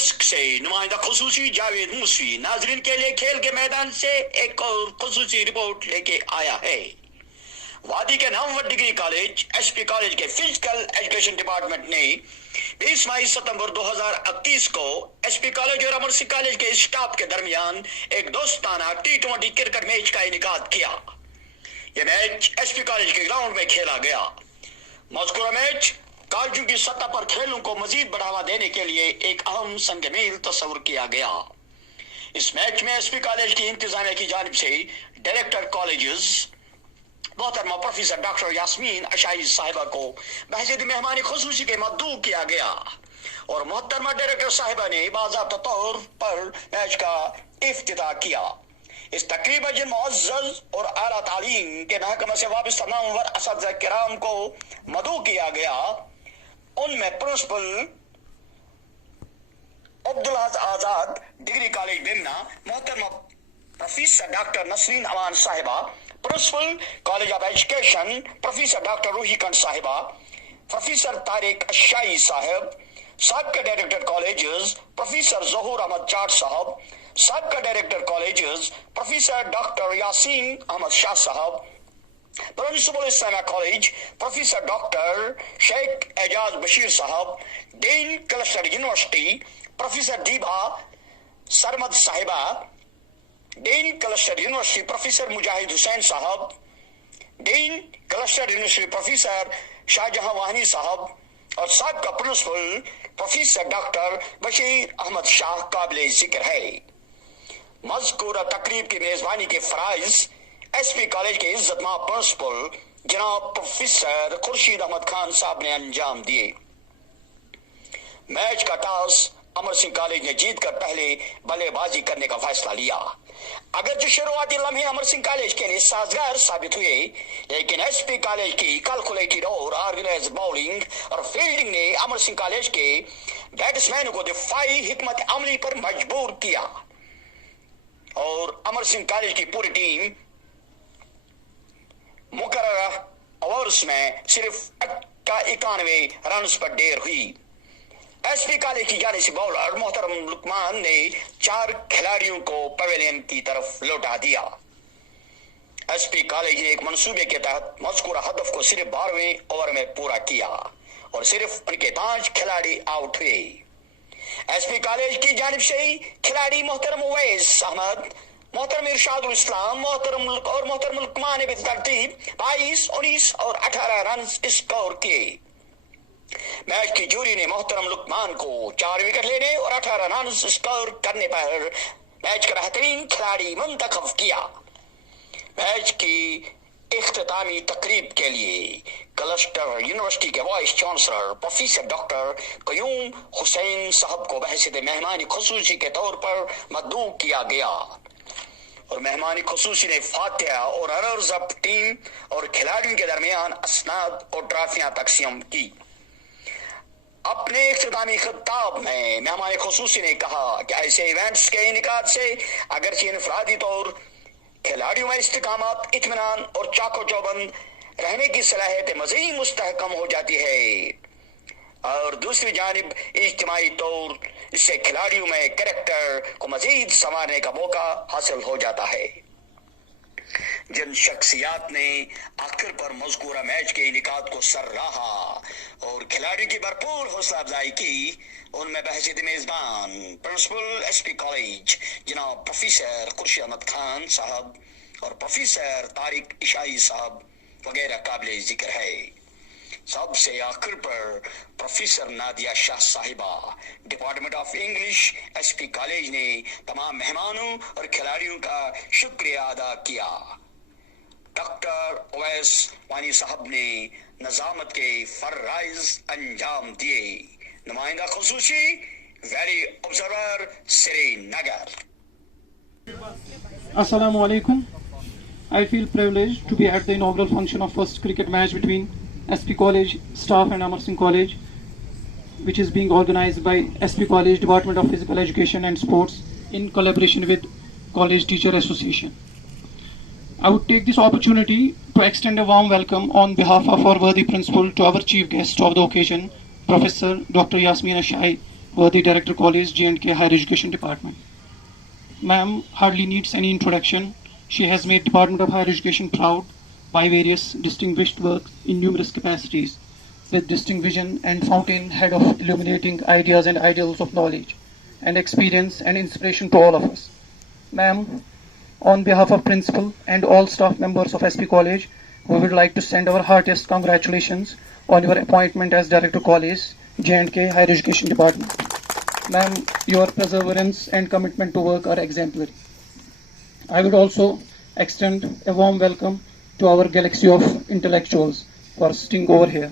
Disc से नुमाइंदा खुसूसी जावेद मूसवी नाजरीन के लिए खेल के मैदान से एक और खुसूसी रिपोर्ट लेके आया है। वादी के Namvar degree college SP college के फिजिकल एजुकेशन डिपार्टमेंट ने 20 मई सितंबर 2021 को एसपी कॉलेज और अमर सिंह कॉलेज के स्टाफ के दरमियान एक दोस्ताना T20 क्रिकेट मैच का इनेकाद किया। यह मैच एसपी कॉलेज के ग्राउंड में खेला गया। मज़कूरा मैच कॉलेजों की सतह पर खेलों को मजीद बढ़ावा देने के लिए एक अहम संग-मील तस्वुर किया गया। इस मैच में एसपी कॉलेज की इंतजामिया की जानिब से डायरेक्टर कॉलेजेस मोहतरमा प्रोफेसर डॉक्टर यास्मीन अशाई साहिबा को बहसीत मेहमानी खुसूसी के मद्दू किया गया और मोहतरमा डायरेक्टर साहिबा ने बाज़ाब्ता तौर पर मैच का इफ्तिताह किया। इस तकरीब में जिन मुअज़्ज़ज़ और आला तालीम के महकमा से वाबस्ता नामवर असतिज़ा किराम को मदऊ किया गया, उनमें principal Abdul Azad degree college बिमना मोहतरमा प्रोफेसर डॉक्टर नसरीन अमान साहिबा, principal college of education professor doctor रूहीकंड साहिबा, प्रोफेसर तारिक अशाई साहब, साबिका director colleges professor Zahoor Ahmad Jat साहब, साबिका director colleges professor doctor Yasin Ahmad Shah साहब, principal Islamia college professor doctor Sheikh Ejaz Bashir साहब, dean cluster university professor Diba Sarmad साहिबा, dean cluster university professor Mujahid Hussain साहब, dean cluster university professor Shahjahan Wahni साहब और साबिका principal professor doctor Bashir Ahmad Shah काबिल जिक्र है। मज़कूरा तकरीब की मेजबानी के फराइज एसपी कॉलेज के इज्जतमा प्रिंसिपल जनाब प्रोफेसर खुर्शीद अहमद खान साहब ने अंजाम दिए। मैच का टॉस अमर सिंह कॉलेज ने जीतकर पहले बल्लेबाजी करने का फैसला लिया। अगरचे शुरुआती लम्हे अमर सिंह कॉलेज के लिए साजगार साबित हुए, लेकिन एसपी कॉलेज की कैलकुलेटेड और ऑर्गेनाइज बॉलिंग और फील्डिंग ने अमर सिंह कॉलेज के बैट्समैनों को दिफाई हिकमत अमली पर मजबूर किया और अमर सिंह कॉलेज की पूरी टीम मुकर्ररा ओवर्स में सिर्फ 91 रन पर ढेर हुई। एसपी कॉलेज की जानिब से बॉलर मोहतरम लुकमान ने 4 खिलाड़ियों को पवेलियन की तरफ लौटा दिया। एसपी कॉलेज ने एक मंसूबे के तहत मज़कूरा हदफ को सिर्फ 12वें ओवर में पूरा किया और सिर्फ उनके 5 खिलाड़ी आउट हुए। एसपी कॉलेज की जानिब से खिलाड़ी मोहतरम उवैस अहमद, मोहतरम इरशादुल इस्लाम मोहतरम लुकमान ने तरतीब 22, 19 और 18 रन स्कोर किए। मैच की जूरी ने मोहतरम लुकमान को 4 विकेट लेने और 18 रन स्कोर करने पर मैच का बेहतरीन खिलाड़ी मुंतखब किया। मैच की इख्तितामी तकरीब के लिए क्लस्टर यूनिवर्सिटी के vice chancellor professor doctor Qayyum Hussain sahab को बहसीत मेहमानी खुसूसी के तौर पर मदऊ किया गया और मेहमानी खुसूसी ने फातिहा और रनर्स अप टीम और खिलाड़ियों के दरमियान असनाद और ट्रॉफियां तकसीम की। अपने इख्तितामी खिताब में मेहमान खुसूसी ने कहा कि ऐसे इवेंट्स के इनेकाद से अगरचे इनफरादी तौर खिलाड़ियों में इस्तिकामत, इत्मीनान और चाको चौबंद रहने की सलाहियत मज़ीद मुस्तहकम हो जाती है और दूसरी जानिब इज्तिमाई तौर इससे खिलाड़ियों में कैरेक्टर को मजीद संवारने का मौका हासिल हो जाता है। जिन शख्सियात ने आखिर पर मज़कूरा मैच के इनेकाद को सराहा और खिलाड़ियों की भरपूर हौसला अफजाई की, उनमें बहसीत मेजबान प्रिंसिपल एसपी कॉलेज जनाब प्रोफेसर खुर्शीद अहमद खान साहब और प्रोफेसर तारिक अशाई साहब वगैरह काबिल जिक्र है। सबसे आखिर पर प्रोफेसर नादिया शाह साहिबा department of English SP college ने तमाम मेहमानों और खिलाड़ियों का शुक्रिया अदा किया। डॉक्टर उवैस वानी साहब ने नजामत के फर्राइज अंजाम दिए। नुमाइंदा खुसूसी valley observer Srinagar. Assalamu alaikum. I feel privileged to be at the inaugural function of first cricket match between SP College staff and Amar Singh College, which is being organized by SP College Department of Physical Education and Sports in collaboration with College Teacher Association. I would take this opportunity to extend a warm welcome on behalf of our worthy principal to our chief guest of the occasion, Professor Dr. Yasmin Ashai, the Director College, J&K Higher Education Department. Ma'am hardly needs any introduction. She has made Department of Higher Education proud by various distinguished works in numerous capacities, with distinct vision and fountainhead of illuminating ideas and ideals of knowledge and experience and inspiration to all of us. Ma'am, on behalf of Principal and all staff members of SP College, we would like to send our heartiest congratulations on your appointment as Director College, J&K Higher Education Department. Ma'am, your perseverance and commitment to work are exemplary. I would also extend a warm welcome to our galaxy of intellectuals who are sitting over here.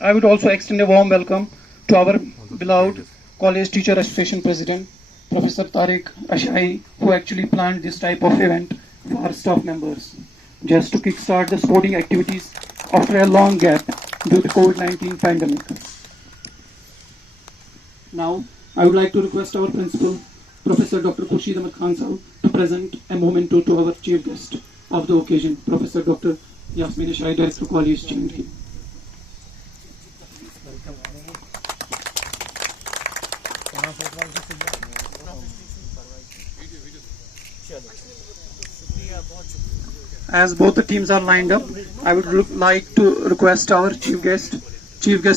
I would also extend a warm welcome to our beloved College Teacher Association President, Professor Tariq Ashai, who actually planned this type of event for our staff members, just to kickstart the sporting activities after a long gap due to COVID-19 pandemic. Now, I would like to request our principal, Professor Dr. Khurshid Ahmed Khan Sahab, to present a memento to our chief guest of the occasion, Professor Dr. Yasmin Ashai, Director College, J&K. As both the teams are lined up, I would like to request our chief guest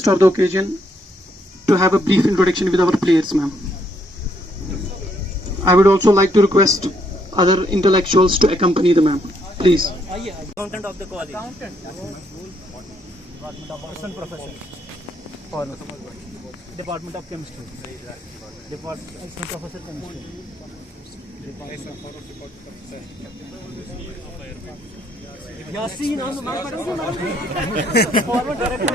of the occasion, to have a brief introduction with our players, ma'am. I would also like to request other intellectuals to accompany the ma'am. Please. Accountant of the college. Accountant. Assistant professor. Department of Chemistry. Assistant Professor Chemistry. Yasin on the former director.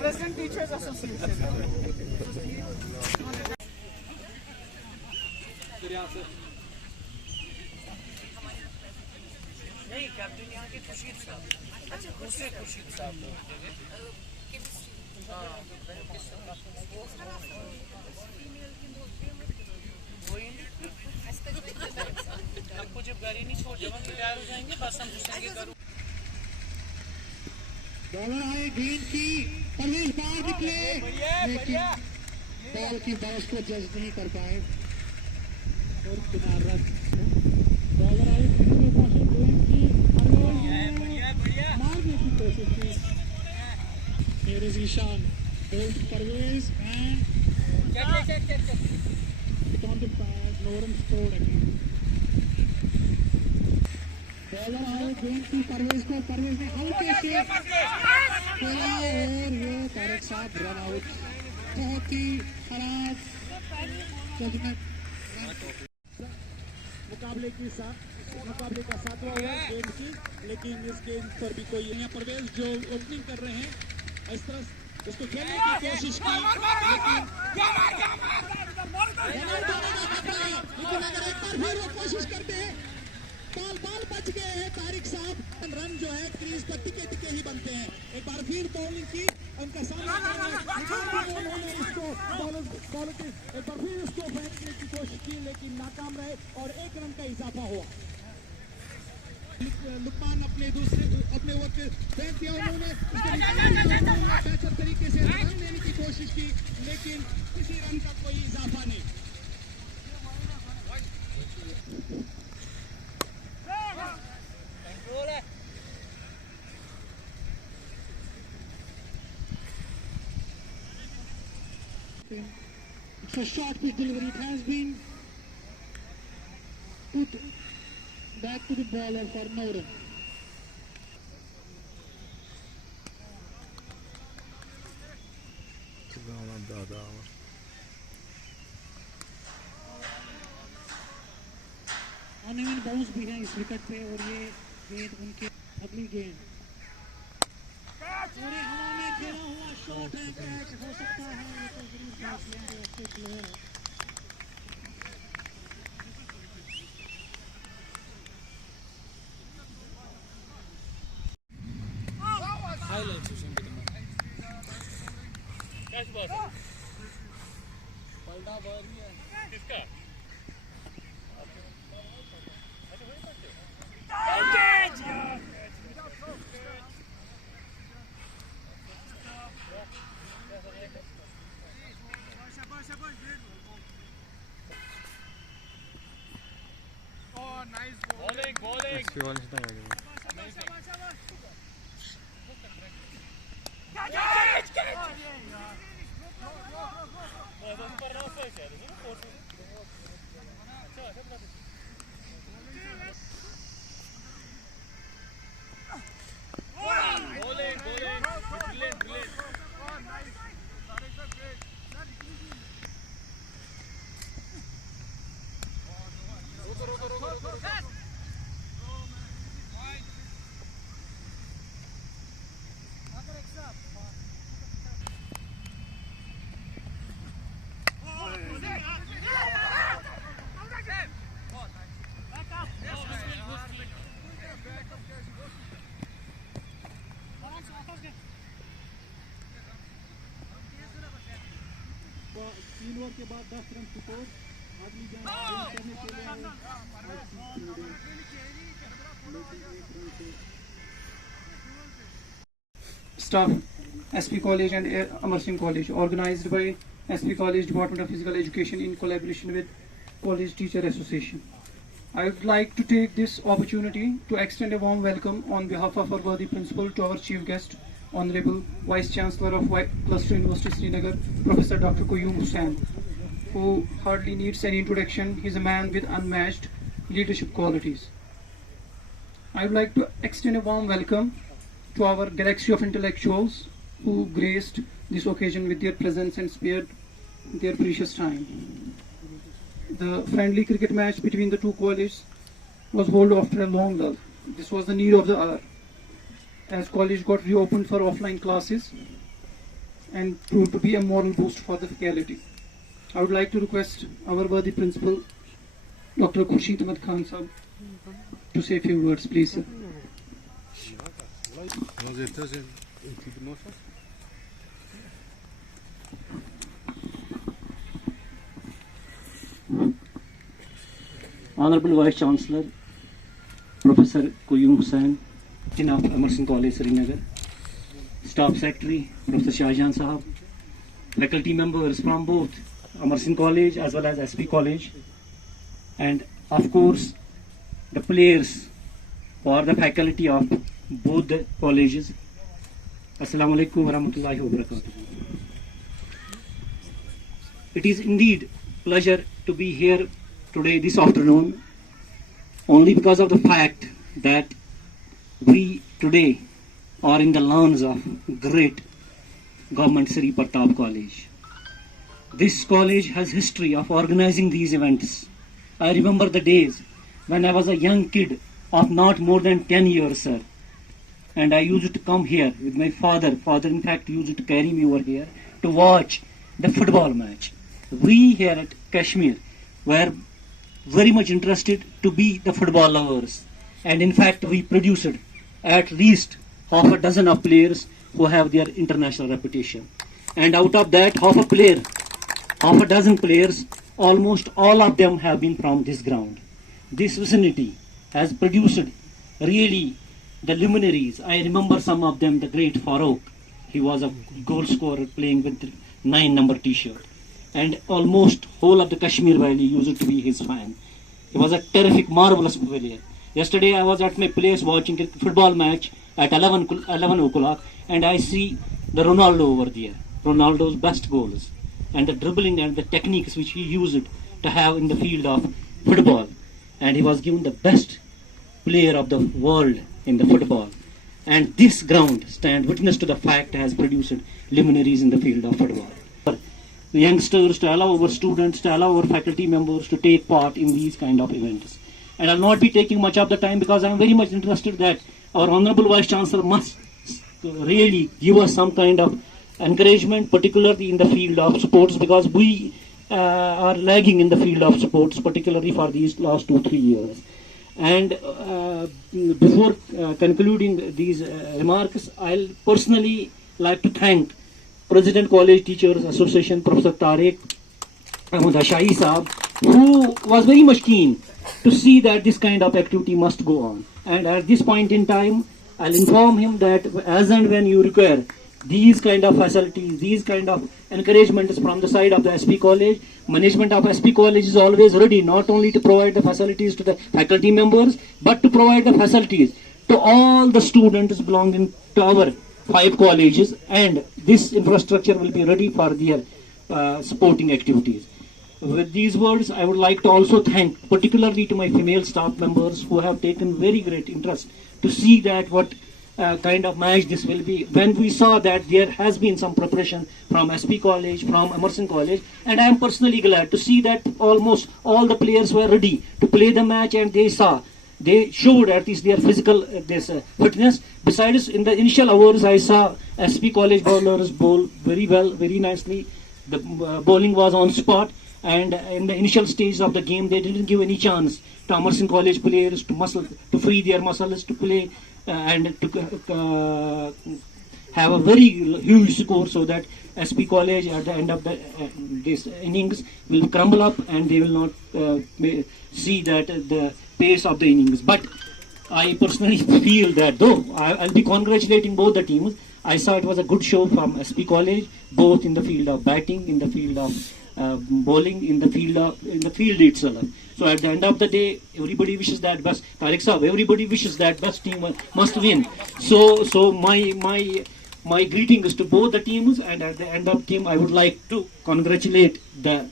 President Teachers Association. नहीं captain यहाँ के खुर्शीद साहब अच्छा दूसरे खुर्शीद साहब हमको जब गाड़ी नहीं छोड़ जब हम तैयार हो जाएंगे बस हम पूछेंगे करूँ बॉलर आए गेंद की परवेज बाहर निकले लेकिन बॉल की बाउंस को जज नहीं कर पाए और किनारा बॉलर आए गेंद की मारने की कोशिश की Here is Ishan holds Parvez and it on the pass no run scored again bowler आए गेंद की परवेज को परवेज ने हल्के से खेला और ये तारिक साहब रन आउट बहुत ही खराब जजमेंट मुकाबले का सातवां ओवर गेंद की लेकिन इस गेंद पर भी कोई यहाँ परवेज जो ओपनिंग कर रहे हैं इस तरह उसको खेलने की कोशिश की लेकिन अगर एक बार फिर वो कोशिश करते हैं बाल बच गए हैं तारिक साहब रन जो है क्रीज पर टिके ही बनते हैं एक बार फिर बॉलिंग की उनका सामना उन्होंने इसको बॉलर एक बार फिर उसको फेंकने की कोशिश की लेकिन नाकाम रहे और एक रन का इजाफा हुआ लुकमान अपने ओवर पे फेंक दिया उन्होंने बेहतर तरीके से रन लेने की कोशिश की लेकिन किसी रन का कोई इजाफा नहीं It's a short pitch delivery. It has been put back to the bowler for no run. On bounce भी है इस विकेट पे और ये गेंद उनके अगली गेंद पूरे हवा में खेला हुआ शॉट है कैच हो सकता है ये तो जरूर कैच लेंगे अच्छे प्लेयर है कैच बॉल पलटा बॉल ही है किसका 3 ओवर के बाद 10 रन स्कोर अगली गेंद करने के लिए staff SP College and Amar Singh College, organized by SP College Department of Physical Education in collaboration with College Teacher Association. I would like to take this opportunity to extend a warm welcome on behalf of our worthy principal to our chief guest, Honorable Vice Chancellor of Cluster University Srinagar, Professor Dr. Qayyum Hussain, who hardly needs any introduction. He is a man with unmatched leadership qualities. I would like to extend a warm welcome to our galaxy of intellectuals who graced this occasion with their presence and spared their precious time. The friendly cricket match between the two colleges was held after a long lull. This was the need of the hour, as college got reopened for offline classes and proved to be a moral boost for the faculty. I would like to request our worthy principal, Dr. Khurshid Ahmed Khan Sahab, to say a few words, please, sir. Honorable Vice Chancellor, Professor Qayyum Hussain, Dean of Amar Singh College, Srinagar, Staff Secretary, Professor Shahjahan Sahab, faculty members from both Amar Singh College as well as SP College, and of course the players for the faculty of both the colleges. Assalamu alaikum wa rahmatullahi wa barakatuh. It is indeed pleasure to be here today this afternoon, only because of the fact that we today are in the lawns of great Government Sri Pratap College. This college has history of organizing these events. I remember the days when I was a young kid of not more than 10 years, sir. And I used to come here with my father. Father, in fact, used to carry me over here to watch the football match. We here at Kashmir were very much interested to be the football lovers. And in fact, we produced at least half a dozen of players who have their international reputation. And out of that half a dozen players, almost all of them have been from this ground. This vicinity has produced really the luminaries. I remember some of them, the great Farooq. He was a goal scorer playing with 9 number t-shirt. And almost whole of the Kashmir Valley used to be his fan. He was a terrific, marvelous player. Yesterday I was at my place watching a football match at 11 o'clock, and I see the Ronaldo over there. Ronaldo's best goals and the dribbling and the techniques which he used to have in the field of football. And he was given the best player of the world in the football. And this ground stand witness to the fact has produced luminaries in the field of football. The youngsters, to allow our students, to allow our faculty members to take part in these kind of events. And I'll not be taking much of the time because I'm very much interested that our Honorable Vice Chancellor must really give us some kind of encouragement, particularly in the field of sports, because we are lagging in the field of sports, particularly for these last 2-3 years. And before concluding these remarks, I'll personally like to thank President College Teachers Association, Professor Tariq Ahmad Ashai Saab, who was very much keen to see that this kind of activity must go on. And at this point in time, I'll inform him that as and when you require these kind of facilities, these kind of encouragements from the side of the SP College. Management of SP College is always ready not only to provide the facilities to the faculty members, but to provide the facilities to all the students belonging to our 5 colleges, and this infrastructure will be ready for their supporting activities. With these words, I would like to also thank particularly to my female staff members who have taken very great interest to see that what kind of match this will be. When we saw that there has been some preparation from SP College, from Emerson College, and I am personally glad to see that almost all the players were ready to play the match, and they showed at least their physical fitness. Besides, in the initial hours, I saw SP College bowlers bowl very well, very nicely. The bowling was on spot, and in the initial stage of the game, they didn't give any chance to Emerson College players to free their muscles to play and to have a very huge score, so that SP College at the end of this innings will crumble up and they will not see that the pace of the innings. But I personally feel that though I'll be congratulating both the teams, I saw it was a good show from SP College, both in the field of batting, in the field of bowling, in the field itself. So at the end of the day, everybody wishes that best. Tariq Sahab, everybody wishes that best team must win. So my greetings to both the teams, and at the end of the game, I would like to congratulate the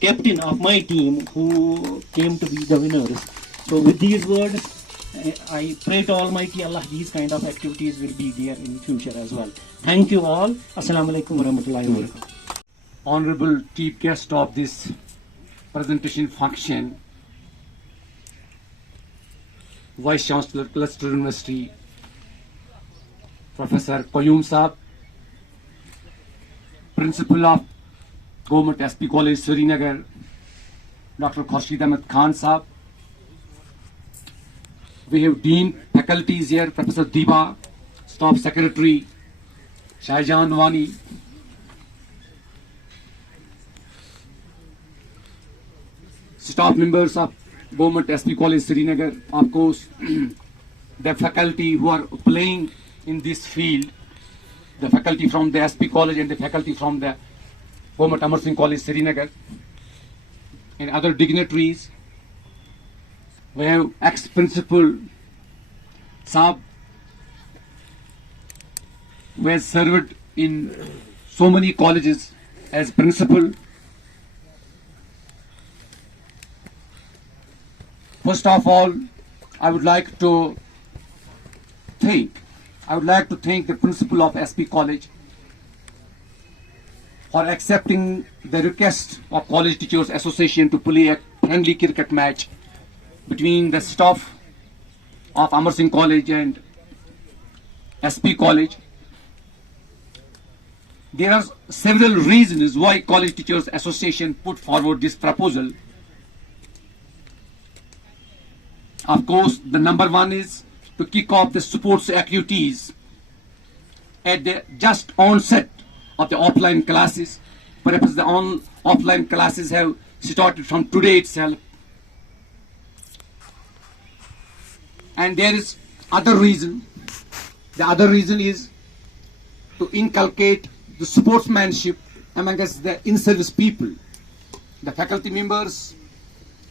captain of my team who came to be the winners. So with these words, I pray to Almighty Allah these kind of activities will be there in the future as well. Thank you all. Assalamu alaikum warahmatullahi wabarakatuh. Honorable chief guest of this presentation function, Vice Chancellor, Cluster University, Professor Qayyum Saab, Principal of Government SP College, Srinagar, Dr. Khurshid Ahmed Khan Saab. We have Dean faculties here, Professor Diba, Staff Secretary, Shahjahan Wani, staff members of Government SP College, Srinagar, of course, the faculty who are playing in this field, the faculty from the SP College and the faculty from the Government Emerson College, Srinagar, and other dignitaries. We have ex-principal Saab, who has served in so many colleges as principal. First of all, I would like to thank the principal of SP College for accepting the request of College Teachers Association to play a friendly cricket match between the staff of Emerson College and SP College. There are several reasons why College Teachers Association put forward this proposal. Of course, the number one is to kick off the sports activities at the just onset of the offline classes. Perhaps the offline classes have started from today itself. And there is other reason. The other reason is to inculcate the sportsmanship among us, the in-service people. The faculty members,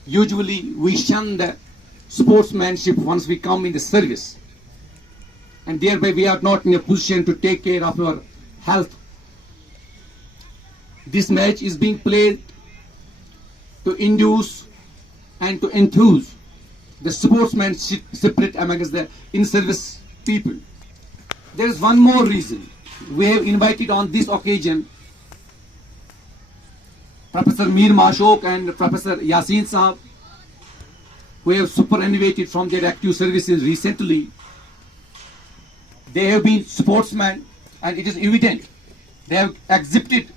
usually we shun the sportsmanship once we come in the service, and thereby we are not in a position to take care of our health. This match is being played to induce and to enthuse the sportsmanship spirit amongst the in-service people. There is one more reason. We have invited on this occasion Professor Mir Mashok and Professor Yasin Saab, who have superannuated from their active services recently. They have been sportsmen, and it is evident they have exhibited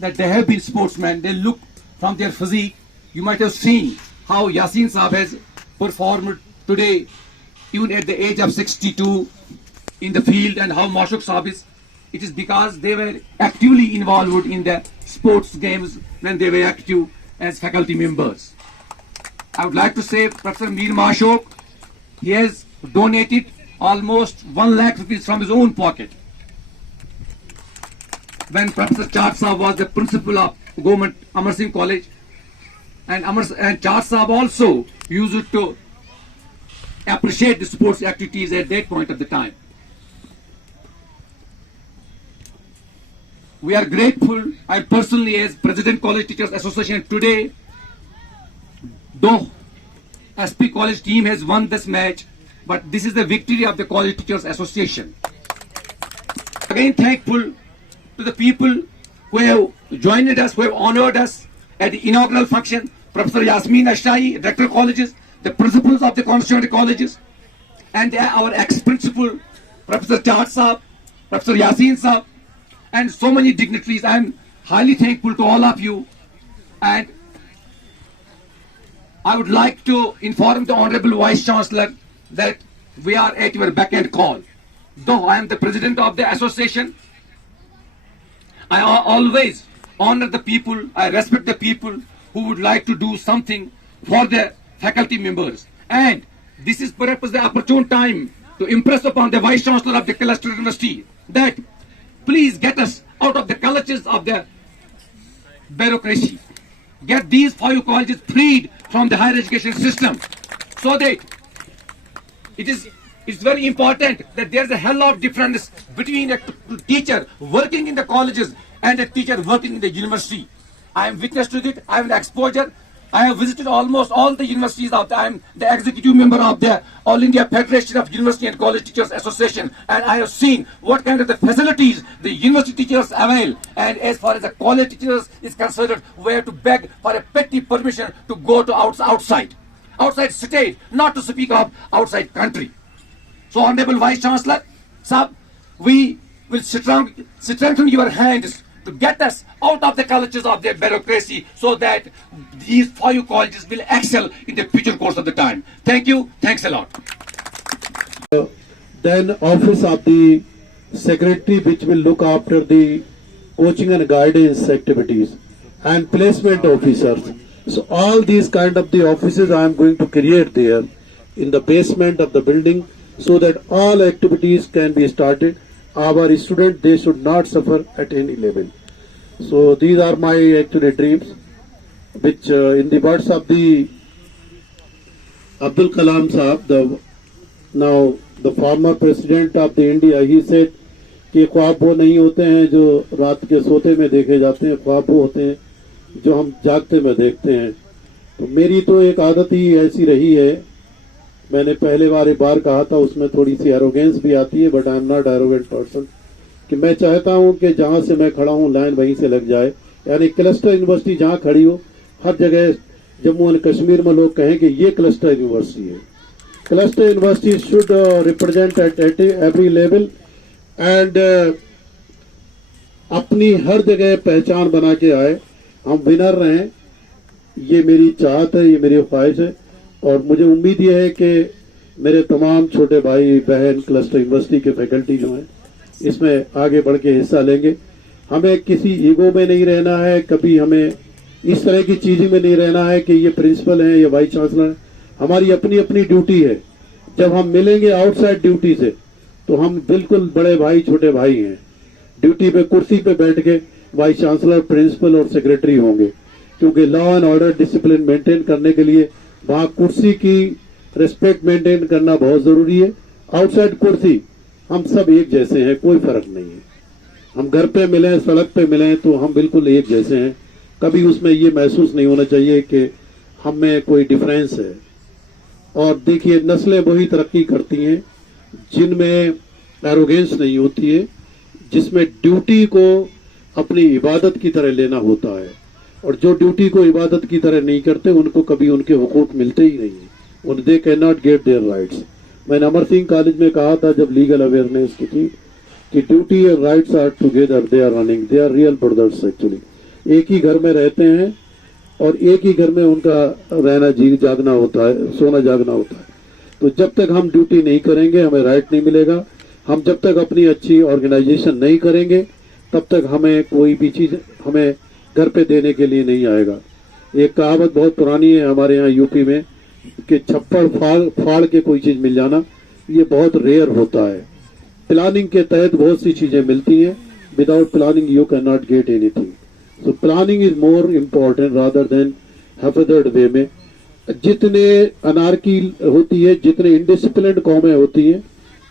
that they have been sportsmen. They look from their physique. You might have seen how Yasin Saab has performed today, even at the age of 62 in the field, and how Mashok Saab is. It is because they were actively involved in the sports games when they were active as faculty members. I would like to say Professor Mir Mashok, he has donated almost 1 lakh rupees from his own pocket when Professor Chart Saab was the principal of Government Amar Singh College, and Chart Saab also used to appreciate the sports activities at that point of the time. We are grateful. I personally, as President College Teachers Association today, though SP College team has won this match, but this is the victory of the College Teachers Association. Again, thankful to the people who have joined us, who have honored us at the inaugural function. Professor Yasmin Ashtai, Director Colleges, the principals of the constituent colleges, and our ex-principal, Professor Chart Saab, Professor Yasin Saab, and so many dignitaries. I am highly thankful to all of you, and I would like to inform the Honorable Vice Chancellor that we are at your beck and call. Though I am the President of the association, I always honor the people, I respect the people who would like to do something for their faculty members. And this is perhaps the opportune time to impress upon the Vice Chancellor of the Cluster University that please get us out of the clutches of the bureaucracy. Get these 5 colleges freed from the higher education system, so that it's very important that there's a hell of difference between a teacher working in the colleges and a teacher working in the university. I am witness to it. I have an exposure. I have visited almost all the universities. I am the executive member of the All India Federation of University and College Teachers Association, and I have seen what kind of the facilities the university teachers avail. And as far as the college teachers is concerned, we have to beg for a petty permission to go to outside state, not to speak of outside country. So, Honorable Vice Chancellor, Sab, we will strengthen your hands to get us out of the clutches of their bureaucracy, so that these 5 colleges will excel in the future course of the time. Thank you. Thanks a lot. Then Office of the Secretary, which will look after the coaching and guidance activities, and placement officers. So all these kind of the offices I am going to create there in the basement of the building, so that all activities can be started. Our students, they should not suffer at any level. So these are my actually dreams, which in the words of the Abdul Kalam Sahab, now the former president of the India, he said कि ख्वाब वो नहीं होते हैं जो रात के सोते में देखे जाते हैं, ख्वाब वो होते हैं जो हम जागते में देखते हैं। तो मेरी तो एक आदत ही ऐसी रही है, मैंने पहले बार कहा था, उसमें थोड़ी सी एरोगेंस भी आती है, but I am not arrogant person, कि मैं चाहता हूं कि जहां से मैं खड़ा हूं लाइन वहीं से लग जाए। यानी क्लस्टर यूनिवर्सिटी जहां खड़ी हो, हर जगह जम्मू एंड कश्मीर में लोग कहें कि ये क्लस्टर यूनिवर्सिटी है। Cluster university should represent at every level and अपनी हर जगह पहचान बना के आए, हम विनर रहें, ये मेरी चाहत है, ये मेरी ख्वाहिश है। और मुझे उम्मीद ये है कि मेरे तमाम छोटे भाई बहन क्लस्टर यूनिवर्सिटी के फैकल्टी जो हैं इसमें आगे बढ़ के हिस्सा लेंगे। हमें किसी ईगो में नहीं रहना है, कभी हमें इस तरह की चीज़ों में नहीं रहना है कि ये प्रिंसिपल हैं, ये वाइस चांसलर हैं। हमारी अपनी अपनी ड्यूटी है। जब हम मिलेंगे आउटसाइड ड्यूटी से तो हम बिल्कुल बड़े भाई छोटे भाई हैं। ड्यूटी पे कुर्सी पे बैठ के वाइस चांसलर, प्रिंसिपल और सेक्रेटरी होंगे, क्योंकि law and order discipline maintain करने के लिए वहां कुर्सी की रिस्पेक्ट मेंटेन करना बहुत जरूरी है। आउटसाइड कुर्सी हम सब एक जैसे हैं, कोई फर्क नहीं है। हम घर पे मिलें, सड़क पे मिलें तो हम बिल्कुल एक जैसे हैं। कभी उसमें ये महसूस नहीं होना चाहिए कि हम में कोई डिफरेंस है। और देखिए, नस्लें वही तरक्की करती हैं जिनमें एरोगेंस नहीं होती है, जिसमें ड्यूटी को अपनी इबादत की तरह लेना होता है। और जो ड्यूटी को इबादत की तरह नहीं करते उनको कभी उनके हुकूक मिलते ही नहीं है, उन they can not gate their rights. मैंने अमर सिंह कॉलेज में कहा था जब लीगल अवेयरनेस की थी कि duty and rights are together, they are running, they are real brothers. Actually एक ही घर में रहते हैं और एक ही घर में उनका रहना जागना होता है, सोना जागना होता है। तो जब तक हम ड्यूटी नहीं करेंगे हमें राइट नहीं मिलेगा। हम जब तक अपनी अच्छी ऑर्गेनाइजेशन नहीं करेंगे तब तक हमें कोई भी चीज हमें घर पे देने के लिए नहीं आएगा। एक कहावत बहुत पुरानी है हमारे यहाँ यूपी में कि छप्पड़ फाड़ के कोई चीज मिल जाना, ये बहुत रेयर होता है। प्लानिंग के तहत बहुत सी चीजें मिलती हैं without planning you cannot get anything. So planning is more important rather than haphazard way में. जितने अनारकी होती है, जितने इंडिसिप्लिन्ड कौमें होती हैं,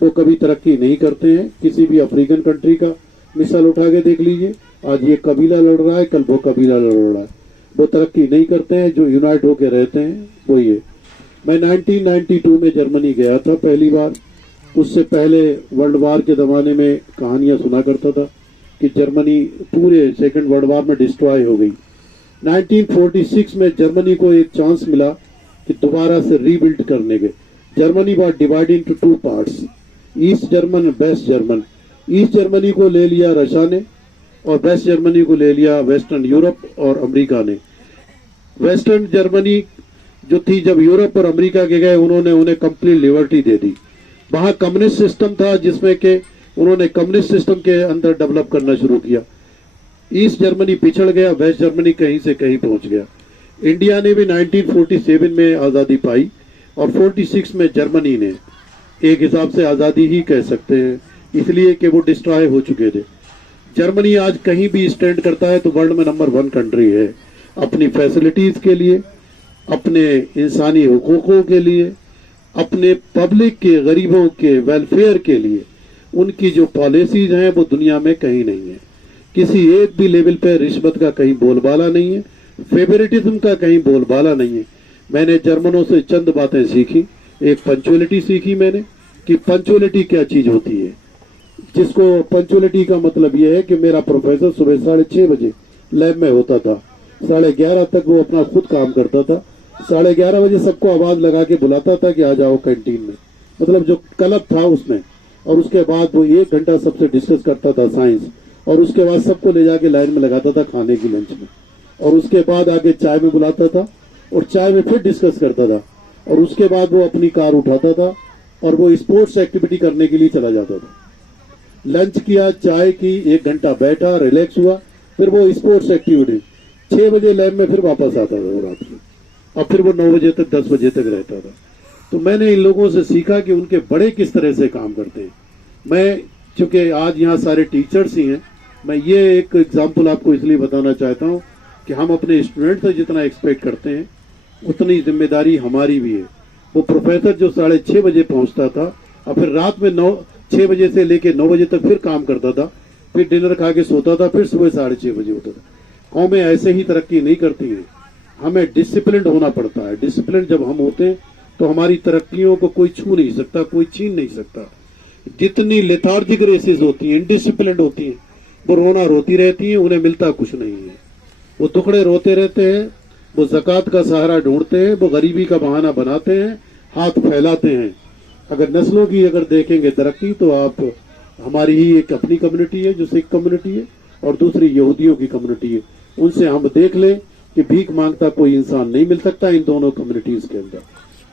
वो कभी तरक्की नहीं करते हैं. किसी भी अफ्रीकन कंट्री का मिसाल उठा के देख लीजिए. आज ये कबीला लड़ रहा है, कल वो कबीला लड़ रहा है. वो तरक्की नहीं करते हैं. जो यूनाइट होके रहते हैं वो ये. मैं 1992 में जर्मनी गया था पहली बार. उससे पहले वर्ल्ड वार के ज़माने में कहानियां सुना करता था कि जर्मनी पूरे सेकेंड वर्ल्ड वार में डिस्ट्रॉय हो गई. 1946 में जर्मनी को एक चांस मिला कि दोबारा से रीबिल्ड करने के. Germany was divided into two parts, east German और वेस्ट जर्मन. ईस्ट जर्मनी को ले लिया रशिया ने और वेस्ट जर्मनी को ले लिया वेस्टर्न यूरोप और अमेरिका ने. वेस्टर्न जर्मनी जो थी, जब यूरोप और अमेरिका के गए, उन्होंने उन्हें कंप्लीट लिबर्टी दे दी. वहां कम्युनिस्ट सिस्टम था जिसमें के उन्होंने कम्युनिस्ट सिस्टम के अंदर डेवलप करना शुरू किया. ईस्ट जर्मनी पिछड़ गया, वेस्ट जर्मनी कहीं से कहीं पहुंच गया. इंडिया ने भी 1947 में आजादी पाई और 46 में जर्मनी ने, एक हिसाब से आजादी ही कह सकते हैं, इसलिए कि वो डिस्ट्रॉय हो चुके थे. जर्मनी आज कहीं भी स्टैंड करता है तो वर्ल्ड में नंबर 1 कंट्री है. अपनी फैसिलिटीज के लिए, अपने इंसानी हुकूकों के लिए, अपने पब्लिक के, गरीबों के वेलफेयर के लिए उनकी जो पॉलिसीज हैं वो दुनिया में कहीं नहीं है. किसी एक भी लेवल पे रिश्वत का कहीं बोलबाला नहीं है, फेवरेटिज्म का कहीं बोलबाला नहीं है. मैंने जर्मनों से चंद बातें सीखी. एक पंचुअलिटी सीखी मैंने कि पंचुअलिटी क्या चीज होती है. जिसको पंचुअलिटी का मतलब यह है कि मेरा प्रोफेसर सुबह 6:30 बजे लैब में होता था, 11:30 तक वो अपना खुद काम करता था. 11:30 बजे सबको आवाज लगा के बुलाता था कि आ जाओ कैंटीन में, मतलब जो क्लब था उसमें. और उसके बाद वो 1 घंटा सबसे डिस्कस करता था साइंस, और उसके बाद सबको ले जाके लाइन में लगाता था खाने की लंच में. और उसके बाद आगे चाय में बुलाता था और चाय में फिर डिस्कस करता था. और उसके बाद वो अपनी कार उठाता था और वो स्पोर्ट्स एक्टिविटी करने के लिए चला जाता था. लंच किया, चाय की, 1 घंटा बैठा, रिलैक्स हुआ, फिर वो स्पोर्ट्स एक्टिविटी. 6 बजे लैब में फिर वापस आता था वो रात में, और फिर वो 9 बजे तक 10 बजे तक रहता था. तो मैंने इन लोगों से सीखा कि उनके बड़े किस तरह से काम करते हैं. मैं चूंकि आज यहाँ सारे टीचर्स ही हैं, मैं ये एक एग्जाम्पल आपको इसलिए बताना चाहता हूँ कि हम अपने स्टूडेंट से जितना एक्सपेक्ट करते हैं उतनी जिम्मेदारी हमारी भी है. वो प्रोफेसर जो 6:30 बजे पहुंचता था और फिर रात में 6 बजे से लेके 9 बजे तक फिर काम करता था, फिर डिनर खा के सोता था, फिर सुबह 6:30 बजे उठता था. कौमें ऐसे ही तरक्की नहीं करती हैं. हमें डिसिप्लिन होना पड़ता है. डिसिप्लिन जब हम होते हैं तो हमारी तरक्कियों को कोई छू नहीं सकता, कोई छीन नहीं सकता. जितनी लेथार्जिक रेसेस होती हैं, इनडिसिप्लिन होती हैं, वो रोना रोती रहती हैं, उन्हें मिलता कुछ नहीं है. वो टुकड़े रोते रहते हैं, वो ज़कात का सहारा ढूंढते हैं, वो गरीबी का बहाना बनाते हैं, हाथ फैलाते हैं. अगर नस्लों की अगर देखेंगे तरक्की तो आप, हमारी ही एक अपनी कम्युनिटी है जो सिख कम्युनिटी है और दूसरी यहूदियों की कम्युनिटी है. उनसे हम देख लें कि भीख मांगता कोई इंसान नहीं मिल सकता इन दोनों कम्युनिटीज के अंदर.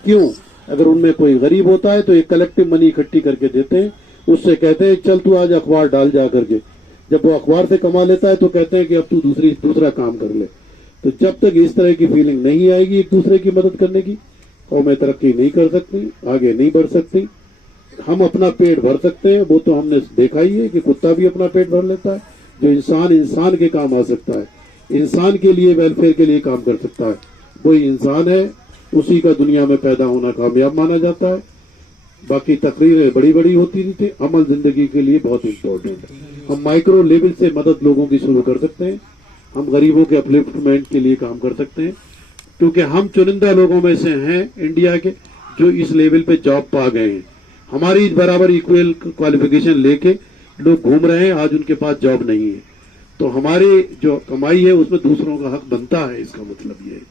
क्यों? अगर उनमें कोई गरीब होता है तो एक कलेक्टिव मनी इकट्ठी करके देते हैं, उससे कहते हैं चल तू आज अखबार डाल जा करके. जब वो अखबार से कमा लेता है तो कहते हैं कि अब तू दूसरा काम कर ले. तो जब तक इस तरह की फीलिंग नहीं आएगी एक दूसरे की मदद करने की, कौमें तरक्की नहीं कर सकती, आगे नहीं बढ़ सकती. हम अपना पेट भर सकते हैं, वो तो हमने देखा ही है कि कुत्ता भी अपना पेट भर लेता है. जो इंसान के काम आ सकता है, इंसान के लिए, वेलफेयर के लिए काम कर सकता है, वही इंसान है. उसी का दुनिया में पैदा होना कामयाब माना जाता है. बाकी तकरीरें बड़ी बड़ी होती थी, अमल जिंदगी के लिए बहुत इंपॉर्टेंट है. हम माइक्रो लेवल से मदद लोगों की शुरू कर सकते हैं. हम गरीबों के अपलिफ्टमेंट के लिए काम कर सकते हैं, क्योंकि हम चुनिंदा लोगों में से हैं इंडिया के जो इस लेवल पे जॉब पा गए हैं. हमारी बराबर इक्वल क्वालिफिकेशन लेके लोग घूम रहे हैं, आज उनके पास जॉब नहीं है. तो हमारे जो कमाई है उसमें दूसरों का हक बनता है. इसका मतलब ये है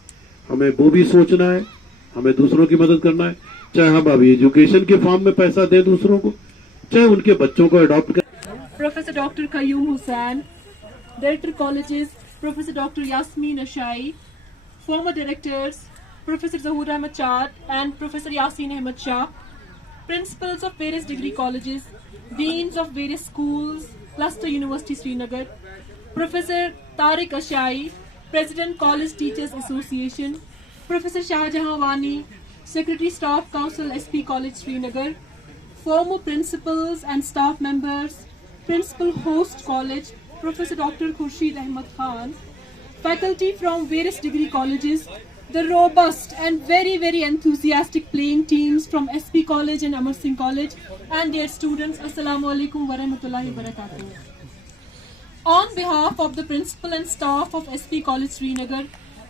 हमें वो भी सोचना है, हमें दूसरों की मदद करना है. चाहे हम अभी एजुकेशन के फॉर्म में पैसा दें दूसरों को, चाहे उनके बच्चों को अडॉप्ट करें. Professor Dr. Qayyum Hussain, Director Colleges, Professor Dr. Yasmin Ashai, former Directors, Professor Zahoor Ahmed Chad and Professor Yasin Ahmed Shah, Principals of various degree colleges, Deans of various schools, Cluster University Srinagar, Professor Tariq Ashai, President College Teachers Association, Professor Shahjahan Wani, Secretary Staff Council SP College Srinagar, former principals and staff members, Principal Host College, Professor Dr. Khurshid Ahmed Khan, faculty from various degree colleges, the robust and very enthusiastic playing teams from SP College and Amar Singh College, and their students. Assalamu alaikum wa rahmatullahi wa barakatuh. On behalf of the principal and staff of SP College Srinagar,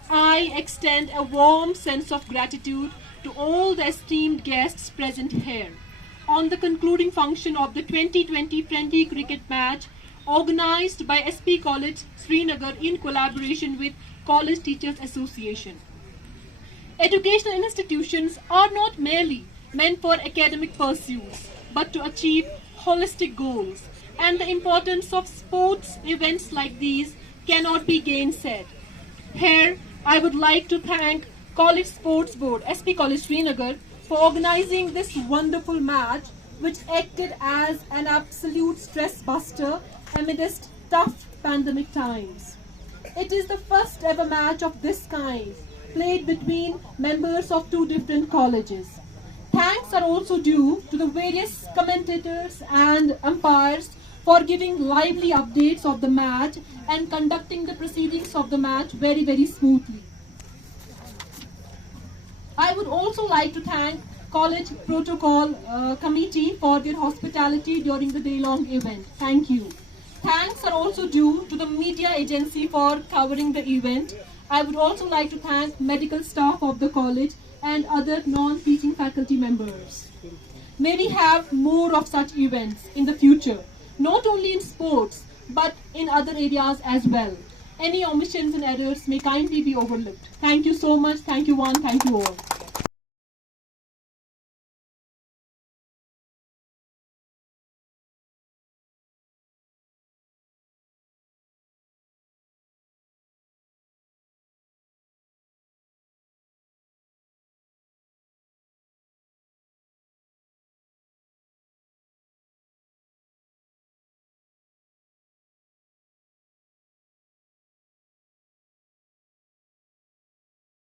I extend a warm sense of gratitude to all the esteemed guests present here on the concluding function of the 2020 friendly cricket match organized by SP College Srinagar in collaboration with College Teachers Association. Educational institutions are not merely meant for academic pursuits, but to achieve holistic goals, and the importance of sports events like these cannot be gainsaid. Here, I would like to thank College Sports Board, SP College Srinagar, for organizing this wonderful match, which acted as an absolute stress buster amidst tough pandemic times. It is the first ever match of this kind played between members of two different colleges. Thanks are also due to the various commentators and umpires for giving lively updates of the match and conducting the proceedings of the match very smoothly. I would also like to thank College Protocol Committee for their hospitality during the day-long event. Thank you. Thanks are also due to the media agency for covering the event. I would also like to thank medical staff of the college and other non-teaching faculty members. May we have more of such events in the future, not only in sports, but in other areas as well. Any omissions and errors may kindly be overlooked. Thank you so much. Thank you one. Thank you all.